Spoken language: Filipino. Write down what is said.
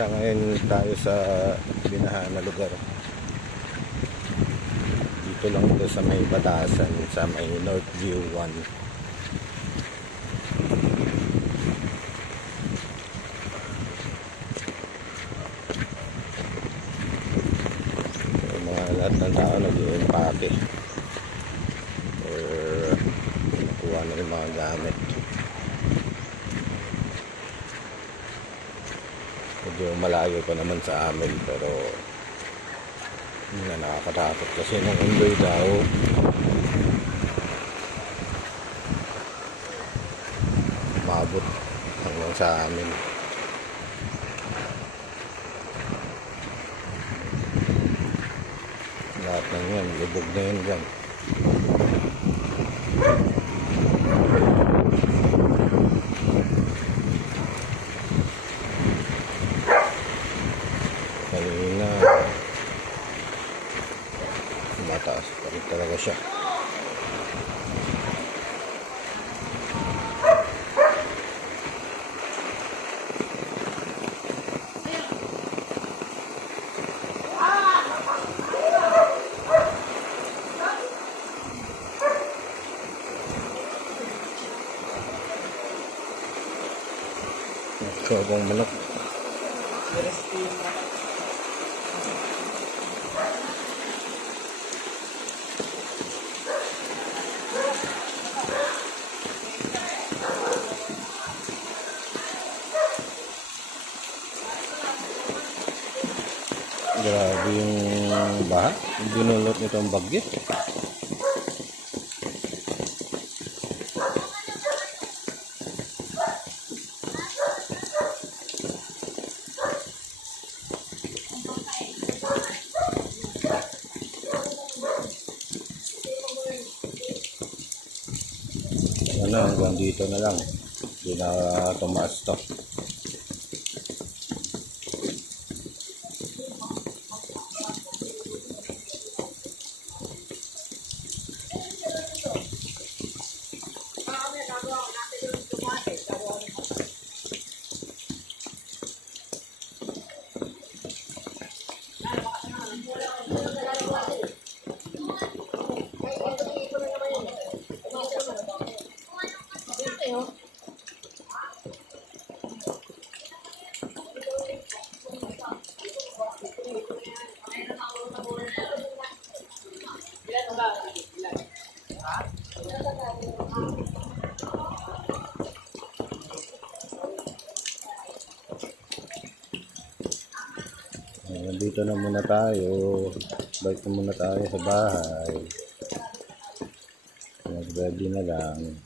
Punta ngayon tayo sa binahan na lugar. Dito lang ito sa may Batasan, sa may Northview 1. Mga lahat ng tao nag-i-empake or nakuha na yung mga gamit. Medyo malayo pa naman sa amin, pero hindi na nakakatakot kasi nung undoy daw umabot hanggang sa amin. Lahat ng yan, lubog na yun dyan. Kanina mataas pa rin talaga siya. Nagkabang manok. Grabe yung baha. Binulot nito ang bagyo. Hanggang dito na lang. Hindi na tumaas to. Dito na muna tayo. Balik na muna tayo sa bahay. Mag-ready na lang.